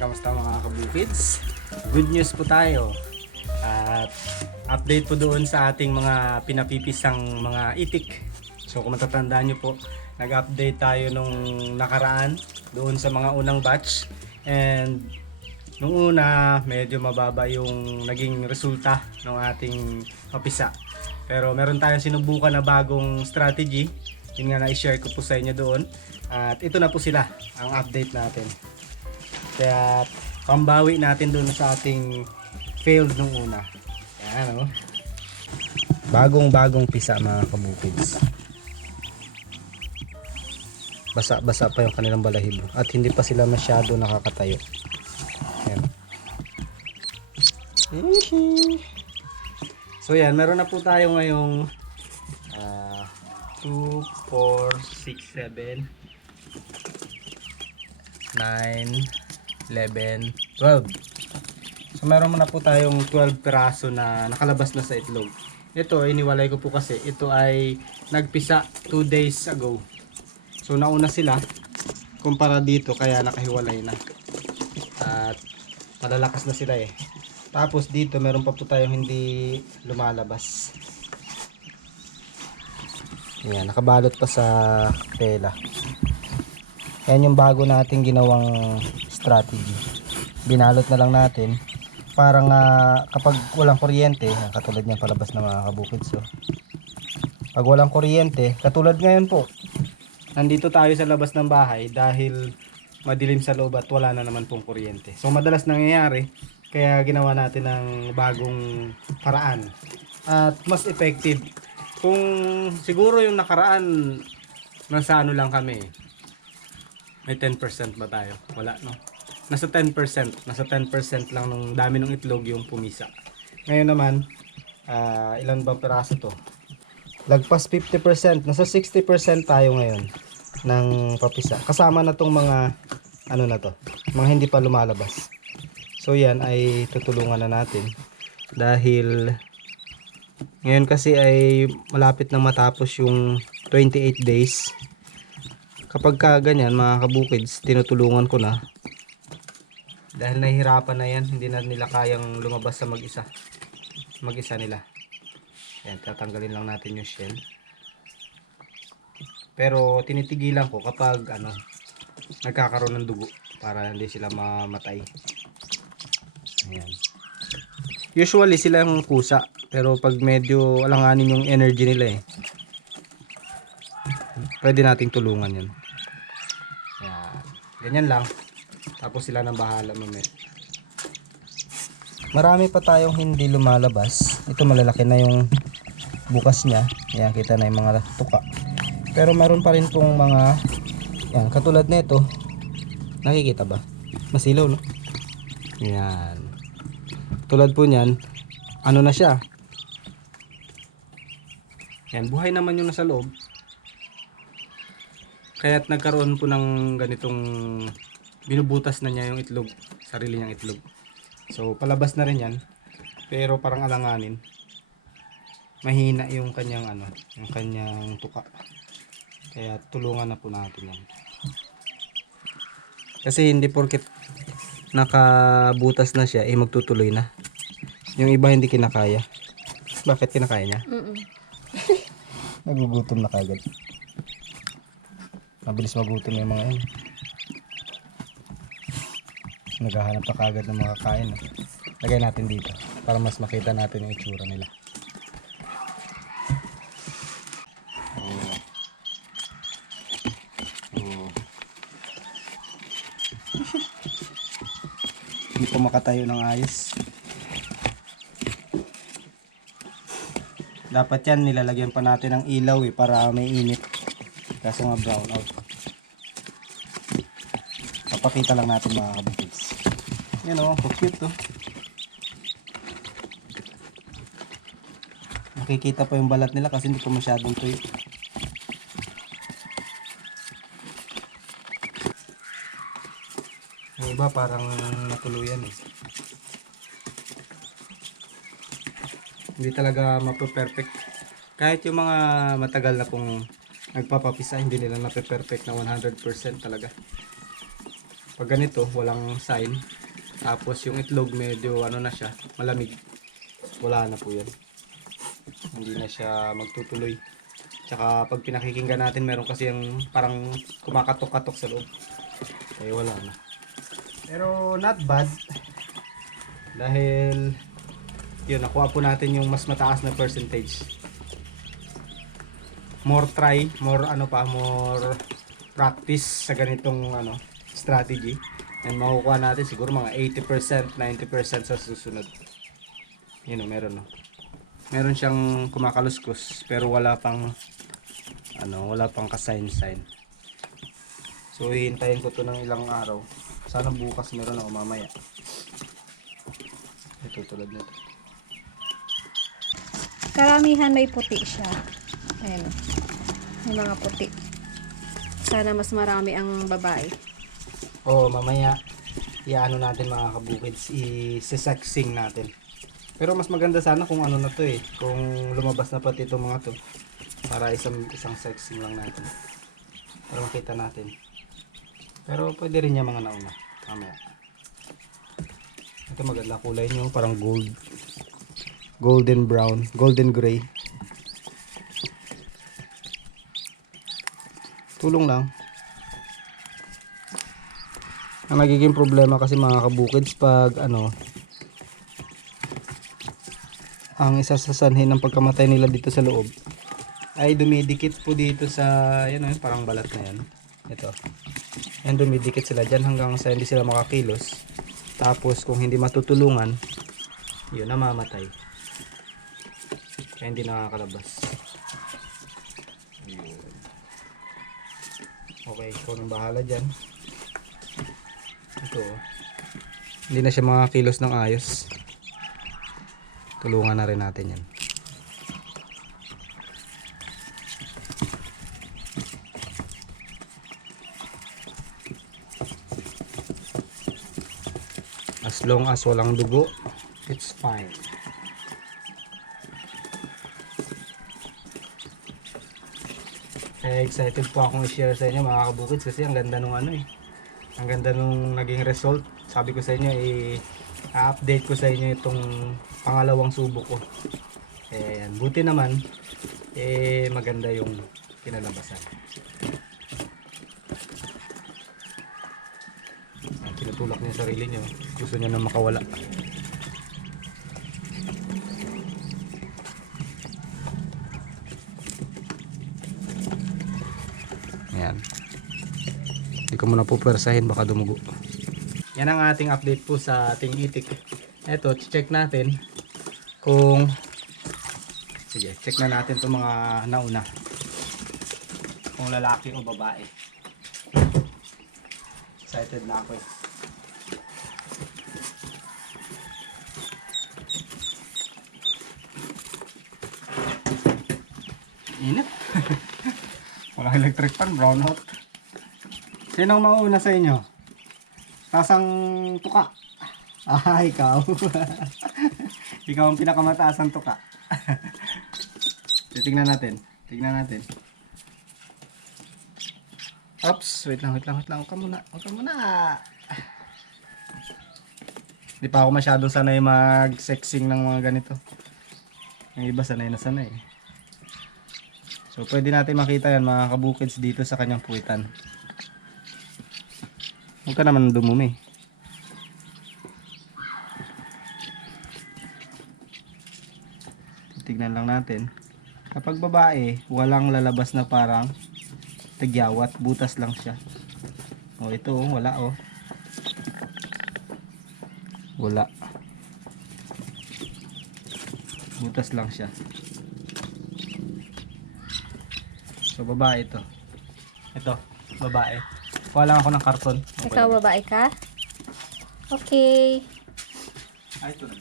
kamusta mga kabukids? Good news po tayo. At update po doon sa ating mga pinapipisang mga itik. So kung matatandaan nyo po, nag-update tayo nung nakaraan doon sa mga unang batch. And nung una, medyo mababa yung naging resulta ng ating papisa. Pero meron tayong sinubukan na bagong strategy. Yun nga na-share ko po sa inyo doon. At ito na po sila, ang update natin. Kaya pambawi natin doon sa ating failed nung una. Yan oh. Bagong bagong pisa mga kabukids. Basa-basa pa yung kanilang balahibo at hindi pa sila masyado nakakatayo. Yan. So yan, meron na po tayo ngayong ah, 2, 4, 6, 7, 9, 11, 12. So meron na po tayong 12 peraso na nakalabas na sa itlog. Ito, iniwalay ko po kasi ito ay nagpisa 2 days ago. So nauna sila kumpara dito kaya nakahiwalay na. At malalakas na sila eh. Tapos dito meron pa po tayong hindi lumalabas. Yan, nakabalot pa sa tela. Yan yung bago nating ginawang strategy. Binalot na lang natin. Parang ah, kapag walang kuryente, yan, katulad niyan palabas na mga kabukid. So, pag walang kuryente, katulad ngayon po, nandito tayo sa labas ng bahay dahil madilim sa loob at wala na naman pong kuryente. So, madalas nangyayari, kaya ginawa natin ng bagong paraan. At mas effective. Kung siguro yung nakaraan, nasa ano lang kami, may 10% ba tayo? Wala, no? Nasa 10%. Nasa 10% lang nung dami ng itlog yung pumisa. Ngayon naman, ah, ilan bang peraso to? Lagpas 50%. Nasa 60% tayo ngayon ng papisa. Kasama na tong mga ano na to, mga hindi pa lumalabas. So yan ay tutulungan na natin dahil ngayon kasi ay malapit na matapos yung 28 days. Kapag ka ganyan mga kabukids, tinutulungan ko na. Dahil nahihirapan na yan, hindi na nila kayang lumabas sa mag-isa. Mag-isa nila. Yan, tatanggalin lang natin yung shell. Pero tinitigilan ko kapag ano, nagkakaroon ng dugo para hindi sila mamatay. Ayan. Usually sila yung kusa, pero pag medyo alanganin yung energy nila eh. Pwede nating tulungan yun. Ayan. Ganyan lang. Tapos sila nang bahala mamaya. Marami pa tayong hindi lumalabas. Ito malalaki na yung bukas niya. Ayan, kita na yung mga tuka. Pero meron pa rin pong mga yan, katulad nito. Nakikita ba? Masilaw, no? Yan. Tulad po niyan, ano na siya? Yan, buhay naman yung nasa loob. Kaya't nagkaroon po ng ganitong binubutas na niya yung itlog, sarili niyang itlog. So, palabas na rin yan. Pero parang alanganin. Mahina yung kanyang ano, yung kanyang tuka. Kaya tulungan na po natin yan. Kasi hindi porket nakabutas na siya, eh magtutuloy na. Yung iba hindi kinakaya. Bakit kinakaya niya? Mm-mm. Nagugutom na kagad. Mabilis magutom yung mga yan. Naghahanap na kagad ng mga kain. Lagay natin dito para mas makita natin yung itsura nila. Hindi po makatayo ng ayos. Dapat yan nilalagyan pa natin ng ilaw eh para may init. Kaso nga brown out. Papakita lang natin mga kabukids. Yan o, oh, cute oh. Nakikita pa yung balat nila kasi hindi pa masyadong tuyo. Yung iba parang natuluyan eh. Hindi talaga mape-perfect. Kahit yung mga matagal na pong nagpapapisa, hindi nila mape-perfect na 100% talaga. Pag ganito, walang sign. Tapos yung itlog medyo ano na siya, malamig. Wala na po yan. Hindi na siya magtutuloy. Tsaka pag pinakikinggan natin, meron kasi yung parang kumakatok-katok sa loob. Eh wala na. Pero not bad. Dahil yun, nakuha po natin yung mas mataas na percentage. More try, more ano pa, more practice sa ganitong ano strategy. And makukuha natin siguro mga 80%, 90% sa susunod. Yun o, meron no. Meron siyang kumakaluskos pero wala pang ano, wala pang ka-sign-sign. So hihintayin ko to ng ilang araw. Sana bukas meron ako mamaya. Ito tulad nito. Karamihan may puti siya. Ayan o. May mga puti. Sana mas marami ang babae. Oo, mamaya iano natin mga kabukids, i-sexing natin. Pero mas maganda sana kung ano na to eh, kung lumabas na pati itong mga to. Para isang isang sexing lang natin. Para makita natin. Pero pwede rin yung mga nauna. Mamaya. Ito maganda kulay nyo, parang gold. Golden brown, golden gray. Tulong lang. Ang nagiging problema kasi mga kabukids pag ano ang isa sa sanhin ng pagkamatay nila dito sa loob ay dumidikit po dito sa yan oh, parang balat na yan ito. Yan dumidikit sila dyan hanggang sa hindi sila makakilos. Tapos kung hindi matutulungan yun namamatay. Kaya hindi nakakalabas. Ayun. okay ikaw nang bahala dyan ito oh. hindi na siya makakilos ng ayos. Tulungan na rin natin yan. As long as walang dugo it's fine. Eh excited po akong i-share sa inyo mga kabukids kasi ang ganda nung ano eh ang ganda nung naging result sabi ko sa inyo i-update ko sa inyo itong pangalawang subo ko. Eh buti naman eh maganda yung kinalabasan. Tinutulak niya sarili niya gusto niya na makawala Ayan. Ko muna po persahin baka dumugo. Yan ang ating update po sa ating itik. Eto, check natin kung Sige, check na natin 'tong mga nauna. Kung lalaki o babae. Excited na ako eh. Init. Walang electric fan, brown out. Sino ang mauna sa inyo? Tasang tuka. Ah, ikaw. ikaw ang pinakamataas ang tuka. Titingnan natin. Tingnan natin. Oops, wait lang, wait lang, wait lang. Huwag ka muna, huwag ka muna. Hindi pa ako masyadong sanay mag-sexing ng mga ganito. Yung iba sanay na sanay. So pwede natin makita yan mga kabukids dito sa kanyang puwitan. Huwag ka naman dumumi. Tignan lang natin. Kapag babae, walang lalabas na parang tagyawat, butas lang siya. O ito, oh, wala oh. Wala. Butas lang siya. So babae ito. Ito, babae. Kuha lang ako ng karton. Ikaw babae ka? Okay. Ay, ito na.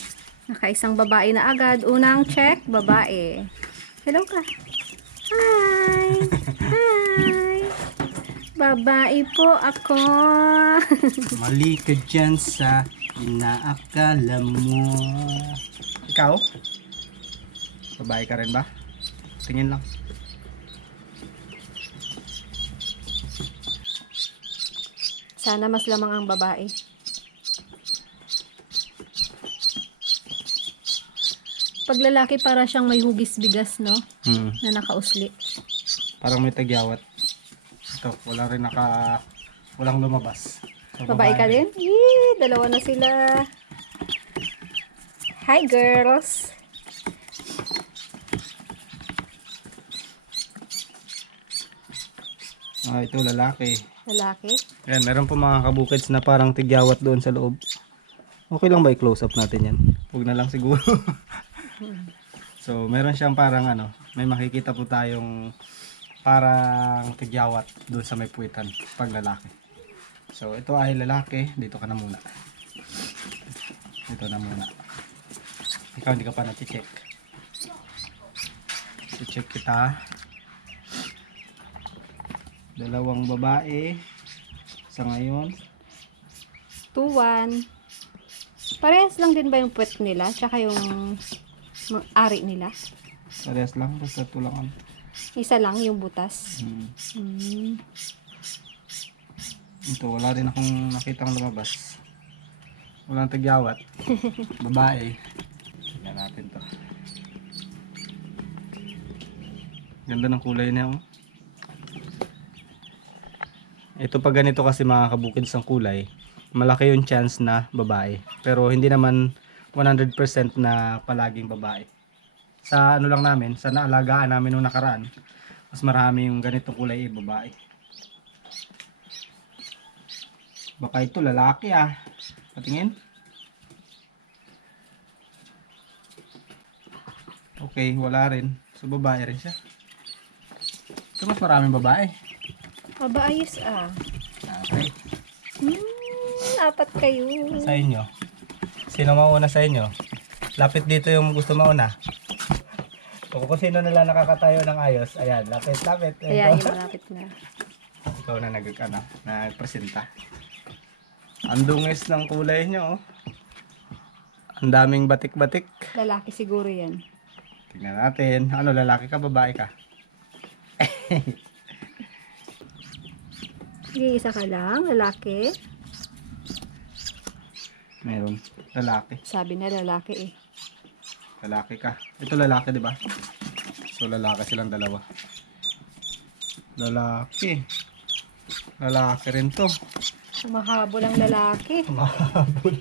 Nakaisang babae na agad. Unang check, babae. Hello ka. Hi! Hi! Babae po ako. Mali ka dyan sa inaakala mo. Ikaw? Babae ka rin ba? Tingin lang. Sana mas lamang ang babae. Pag lalaki para siyang may hugis bigas, no? Hmm. Na nakausli. Parang may tagyawat. Ito, wala rin naka... Walang lumabas. So, Babae ka din? Yee, dalawa na sila. Hi, girls. Ah, ito lalaki. Lalaki. Ayan, meron po mga kabukids na parang tigyawat doon sa loob. Okay lang ba i-close up natin yan? Huwag na lang siguro. so, meron siyang parang ano, may makikita po tayong parang tigyawat doon sa may puwitan pag lalaki. So, ito ay lalaki. Dito ka na muna. Dito na muna. Ikaw hindi ka pa na-check. I-check kita. Dalawang babae. Sa ngayon. 2-1. Parehas lang din ba yung puwet nila? Tsaka yung ari nila? Parehas lang. Basta ito lang. ang- Isa lang yung butas. Hmm. Hmm. Ito, wala rin akong nakitang lumabas. Walang tagyawat. Babae. Tingnan natin to. Ganda ng kulay niya, oh. Ito pag ganito kasi mga kabukids ang kulay, malaki yung chance na babae. Pero hindi naman 100% na palaging babae. Sa ano lang namin, sa naalagaan namin nung nakaraan, mas marami yung ganitong kulay eh, babae. Baka ito lalaki ah. Patingin. Okay, wala rin. So babae rin siya. So mas maraming babae. Aba, ayos ah. Okay. Hmm, apat kayo. Sa inyo. Sino mauna sa inyo? Lapit dito yung gusto mauna. Kung kung sino nila nakakatayo ng ayos, ayan, lapit, lapit. Ikaw. yung malapit na. Ikaw na nag ano, nagpresenta. Ang dungis ng kulay niyo, oh. Ang daming batik-batik. Lalaki siguro yan. Tingnan natin. Ano, lalaki ka, babae ka? Sige, isa ka lang. Lalaki. Meron. Lalaki. Sabi na lalaki eh. Lalaki ka. Ito lalaki, di ba? So, lalaki silang dalawa. Lalaki. Lalaki rin to. Mahabol ang lalaki. Mahabol.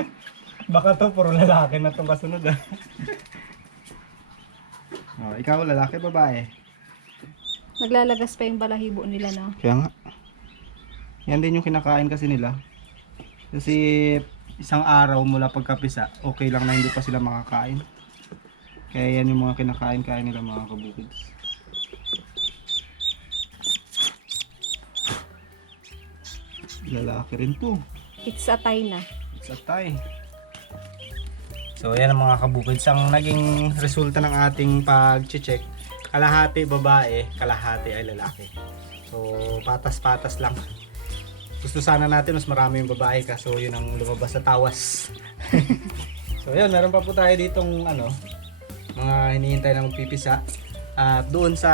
Baka to, puro lalaki na itong kasunod ah. oh, ikaw, lalaki, babae? Naglalagas pa yung balahibo nila no. Kaya nga. Yan din yung kinakain kasi nila. Kasi isang araw mula pagkapisa, okay lang na hindi pa sila makakain. Kaya yan yung mga kinakain-kain nila mga kabukids. Lalaki rin to. It's a tie na. Sa tay. So yan ang mga kabukids. Ang naging resulta ng ating pag-check. Kalahati babae, kalahati ay lalaki. So patas-patas lang. Gusto sana natin mas marami yung babae kaso yun ang lumabas sa tawas. so yun, meron pa po tayo ditong ano, mga hinihintay na magpipisa. At doon sa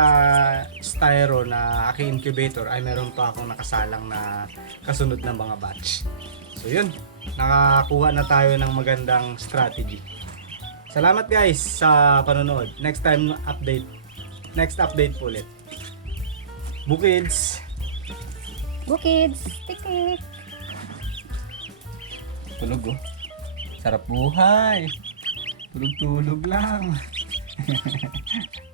styro na aking incubator ay meron pa akong nakasalang na kasunod na mga batch. So yun, nakakuha na tayo ng magandang strategy. Salamat guys sa panonood. Next time update. Next update po ulit. Bukids! Bukids, tikik. Tulog oh. Sarap buhay. Tulog-tulog lang.